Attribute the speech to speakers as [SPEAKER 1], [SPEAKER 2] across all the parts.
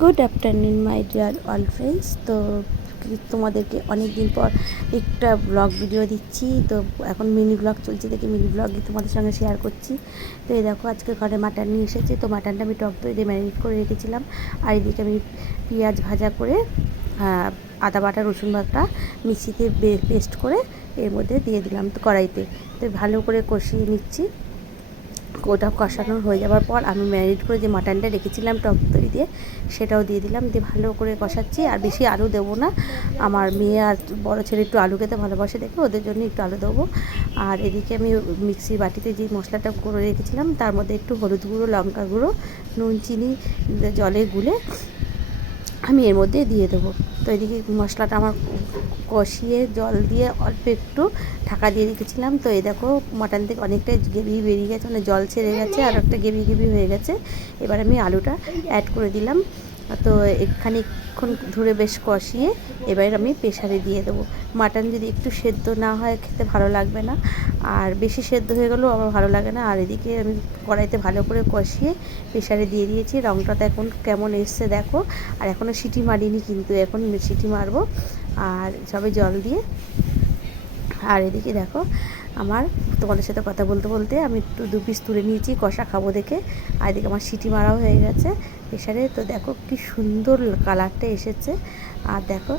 [SPEAKER 1] Good afternoon my dear all friends তো তোমাদেরকে অনেক দিন পর একটা ব্লগ ভিডিও দিচ্ছি। তো এখন মিনি ব্লগ চলছে, দেখে মিনি ব্লগই তোমাদের সঙ্গে শেয়ার করছি। তো এই দেখো, আজকে ঘরে মাটন নিয়ে এসেছে। তো মাটনটা আমি টক দিয়ে ম্যারিনেট করে রেখেছিলাম। আর এদিকে আমি পেঁয়াজ ভাজা করে আদা বাটা, রসুন বাটা মিক্সিতে পেস্ট করে এর মধ্যে দিয়ে দিলাম তো কড়াইতে তো ভালো করে কষিয়ে নিচ্ছি। ওটা কষানো হয়ে যাওয়ার পর আমি ম্যারিনেট করে যে মাটনটা রেখেছিলাম টক দই দিয়ে, সেটাও দিয়ে দিলাম। দিয়ে ভালো করে কষাচ্ছি। আর বেশি আলু দেবো না। আমার মেয়ে আর বড়ো ছেলে একটু আলু খেতে ভালোবাসে দেখে, ওদের জন্য একটু আলু দেবো। আর এদিকে আমি মিক্সি বাটিতে যে মশলাটা করে রেখেছিলাম, তার মধ্যে একটু হলুদ গুঁড়ো, লঙ্কা গুঁড়ো, নুন, চিনি, জলে গুলে আমি এর মধ্যে দিয়ে দেবো। তো এদিকে মশলাটা আমার কষিয়ে জল দিয়ে অল্প একটু ঢাকা দিয়ে রেখেছিলাম। তো এই দেখো মাটন থেকে অনেকটাই গ্রেভি বেরিয়ে গেছে মানে জল ছেড়ে গেছে, আর একটা গ্রেভি গ্রেভি হয়ে গেছে। এবার আমি আলুটা অ্যাড করে দিলাম। তো খানিকক্ষণ ধরে বেশ কষিয়ে এবার আমি প্রেশারে দিয়ে দেবো। মাটন যদি একটু সেদ্ধ না হয়, খেতে ভালো লাগবে না। আর বেশি সেদ্ধ হয়ে গেলেও আমার ভালো লাগে না। আর এদিকে আমি কড়াইতে ভালো করে কষিয়ে প্রেশারে দিয়ে দিয়েছি। রঙটা এখন কেমন এসছে দেখো। আর এখনও সিটি মারিনি কিন্তু, এখন সিটি মারবো। আর সবে জল দিয়ে। আর এদিকে দেখো আমার তোমাদের সাথে কথা বলতে বলতে আমি একটু দু পিস তুলে নিয়েছি, কষা খাব দেখে। আর এদিকে আমার সিটি মারাও হয়ে গেছে। প্রেশারে তো দেখো কি সুন্দর কালারটা এসেছে। আর দেখো,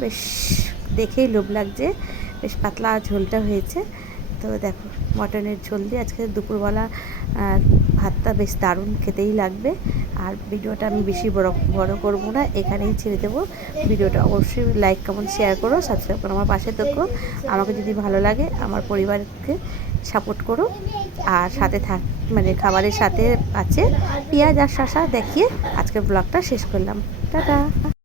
[SPEAKER 1] বেশ দেখেই লোভ লাগছে, বেশ পাতলা ঝোলটা হয়েছে। তো দেখো, মটনের ঝোল দিয়ে আজকে দুপুরবেলা ভাতটা বেশ দারুণ খেতেই লাগবে। আর ভিডিওটা আমি বেশি বড় বড় করব না, এখানেই ছেড়ে দেবো। ভিডিওটা অবশ্যই লাইক, কমেন্ট, শেয়ার করো, সাবস্ক্রাইব করো আমার পাশে থেকো। আমাকে যদি ভালো লাগে, আমার পরিবারকে সাপোর্ট করো। আর সাথে থাক মানে খাবারের সাথে আছে পেঁয়াজ আর শশা দেখিয়ে আজকের ব্লগটা শেষ করলাম। টাটা!